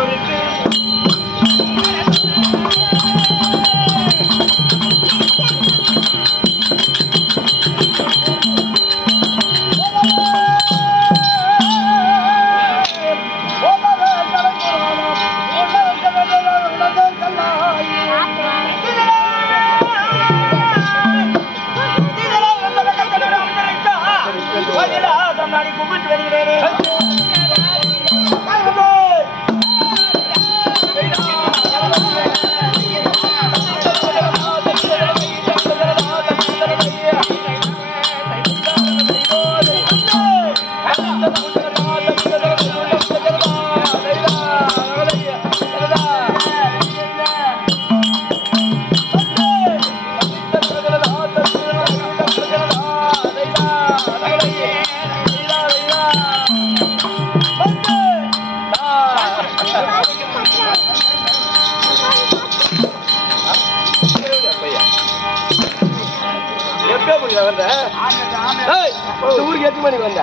ஊருக்கு எத்தனை மணிக்கு வந்த?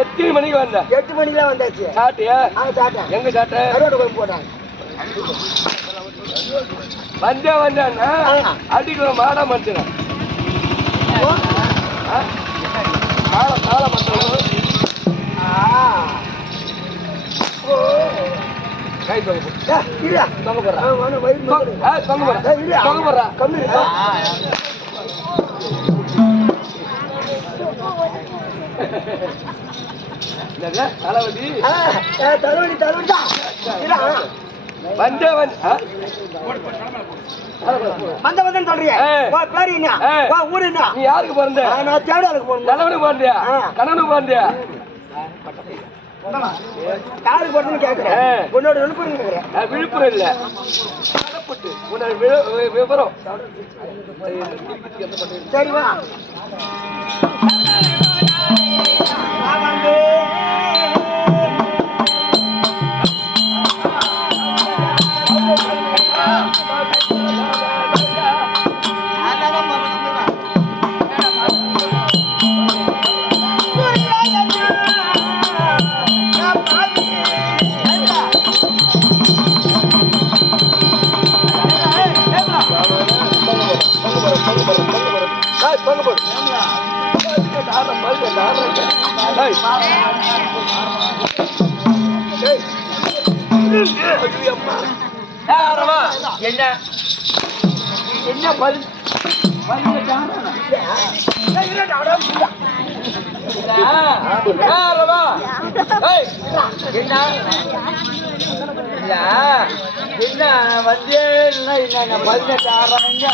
எத்தனை மணிக்கு வந்த? 8 மணிக்கெல்லாம் வந்தாச்சு. சாட்டியா? சாப்பிட்டேன். எங்க சாப்பிட்ட? கருவாடு குழம்பு போட்டாங்க. வந்தேன்னா அடிக்கிற மாடா மனுஷன கால மனுஷன் கை தொங்க போடுறா கம்மி தலைவலி நீ யாருக்கு பிறந்த? தலைவனுக்கு பிறந்தியா? கணவனுக்கு பிறந்தியா? யாருக்கு பிறந்தன்னு கேட்கிறேன். உன்னோட விழுப்புரம் இல்ல விவரம் சரிவா. என்ன பதில் என்ன வந்தே என்ன 18 ஆறாங்க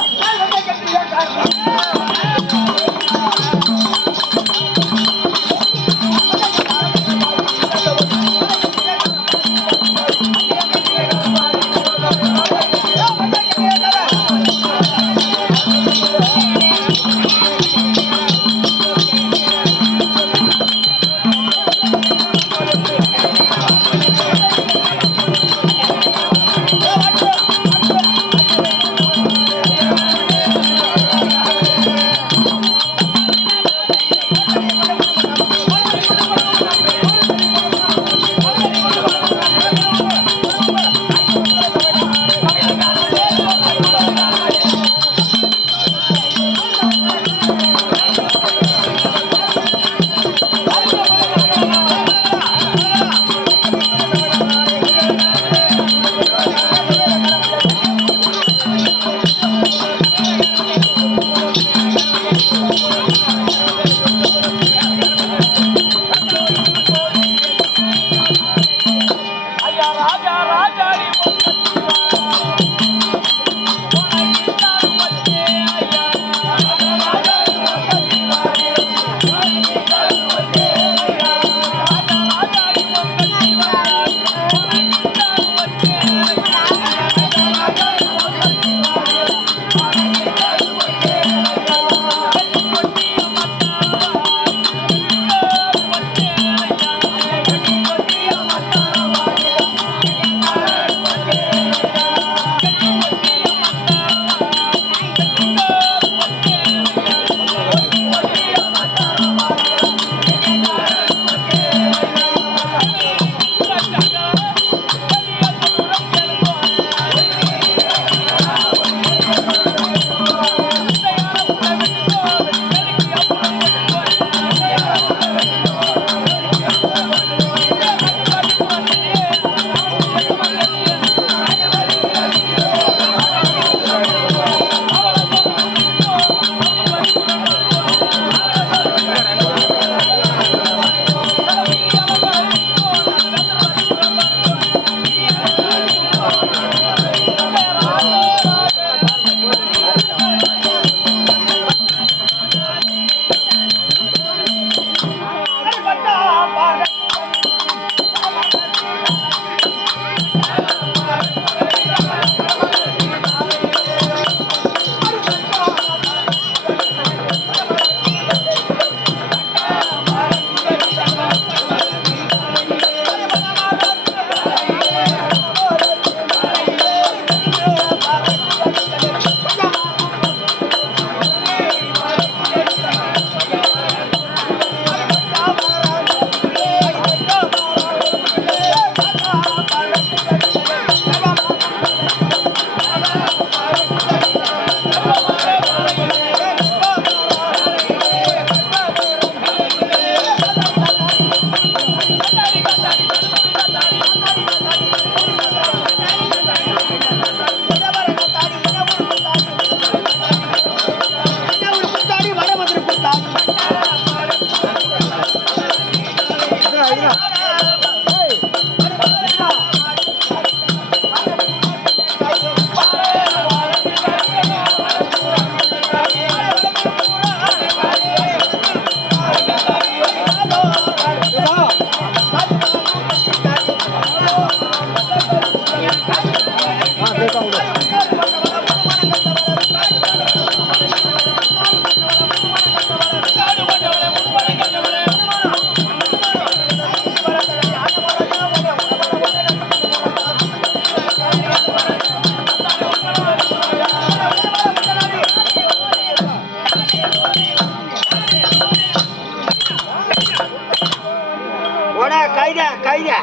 கைதா கைதா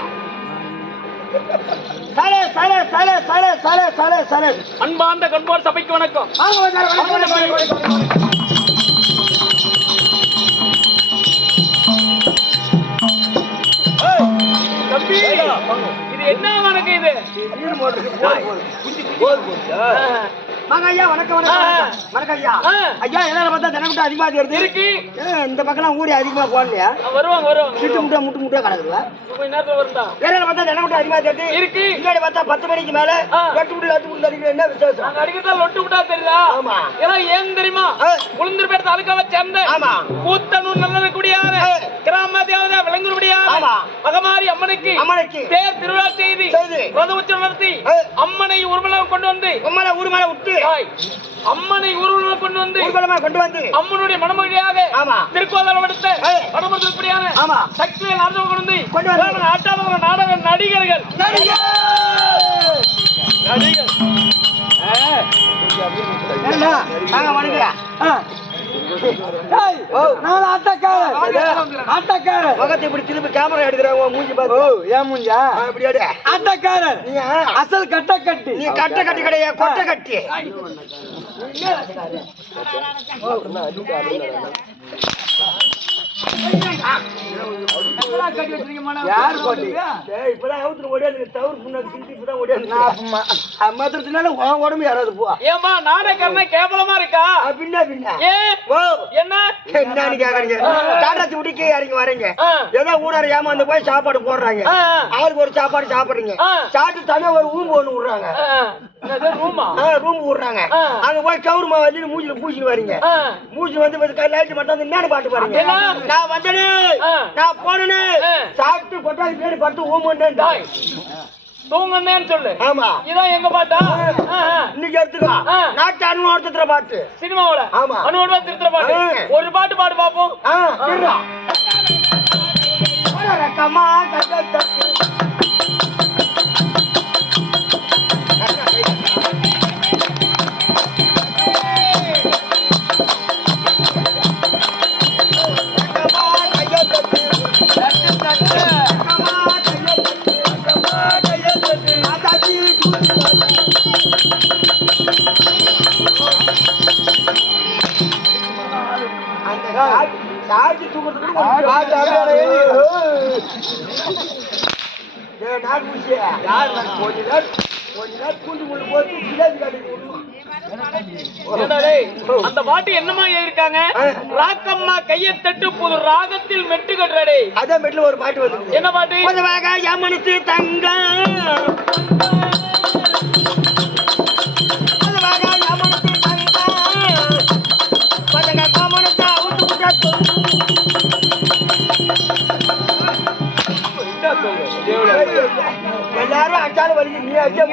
சலே சலே சலே சலே சலே சலே சலே. அன்பார்ந்த கண்போர் சபைக்கு வணக்கம். தம்பி, இது என்ன வணக்கம் இது? வாங்க ஐயா, வணக்கம் வணக்கம் வணக்கம் ஐயா. ஐயா என்ன பார்த்தா தினமும் அதிகமா தெரியுது இருக்கு. இந்த பக்கம் ஊடி அதிகமா போடலையா? வருவாங்க வருவாங்க. முட்டு முட்டா கிடக்குதுல. கொஞ்ச நேரத்துல வருண்டா. வேற பார்த்தா தினமும் அதிகமா தெரியுது இருக்கு. முன்னாடி பார்த்தா 10 மணிக்கு மேல லட்டு முட்டு அடிக்கிற என்ன விசேஷம்? நாங்க அடிக்கிறதா லொட்டு விட்டா தெரியல. ஆமா. ஏன்னா ஏன் தெரியுமா? உளுந்தூர்பேட்டை தாலுகாவை சேர்ந்த ஆமா கூத்தனூர் நல்லக்குடியார கிராம தேவதை விளங்கும்படியார ஆமா மகமாரி அம்மனுக்கு அம்மனுக்கு தேர் திருவிழா செய்து ரத உற்சவம் நடத்தி அம்மனை ஊர்வலம் கொண்டு வந்து ஊர்மலை விட்டு அம்மனை ஊர்வலம் கொண்டு வந்து அம்மனுடைய மணமொழியாக ஆமா திருக்கோலம் எடுத்த வடமருத்துவப்படியான ஆமா சக்தியை நாடகம் கொண்டு வந்து ஆட்டாள நாடக நடிகர்கள் முகத்தை இப்படி திருப்பி கேமரா எடுக்கிறாங்க மூஞ்சி பார்த்து ஏன் மூஞ்சா இப்படி எடு ஆட்டக்காரர் நீ அசல் கட்ட கட்டி நீ கட்ட கட்டி கிடையாது கொட்டை கட்டி யாரு கொட்டி இப்பதான் அவுத்துல ஓடியாது தவறு முன்னாடி இப்பதான் ஓடியாது உடம்பு யாராவது போ ஏமா நாடகம்னா கேவலமா இருக்கா பின்ன பின்ன என்ன என்னன்னு கேக்குறீங்க காட்டாச்சி விட்டுக்கு இறங்கி வரீங்க ஏதோ ஊடார ஏமாந்து போய் சாப்பாடு போடுறாங்க ஆளுக்கு ஒரு சாப்பாடு சாப்பிடுறீங்க சாப்பிட்டு தனியா ஒரு ரூம் ஒண்ணு விடுறாங்க ரூம் விடுறாங்க அங்க போய் கவுருமா வந்து மூஞ்சில பூசிட்டு வரீங்க மூஞ்சி வந்து லைட் மட்டும் என்ன பாட்டு பாருங்க நான் வந்தனே நான் போனேன்னு சாப்பிட்டு கொட்டாதி பேரு படுத்து ஊமுண்டேன் தூங்கன்னு சொல்லு. ஆமா இதான் எங்க பாட்டா? இன்னைக்கு எடுத்துக்கோ. நாட்டு அனுபவத்துல பாட்டு சினிமாவோட ஆமா அனுபவம் திருத்துற பாட்டு ஒரு பாட்டு பாடு பாப்போம். ரக்கமா சாட்சி தூக்கிறதுக்கு அந்த பாட்டு என்னமா இருக்காங்க? ராக்கம்மா கையை தட்டு புது ராகத்தில் மெட்டு கட்டுறடே. அதான் மெட்ல ஒரு பாட்டு வந்து என்ன பாட்டு? யமனுக்கு தங்க எல்லாரும் அச்சாலும் வலிக்கு நீ அச்சா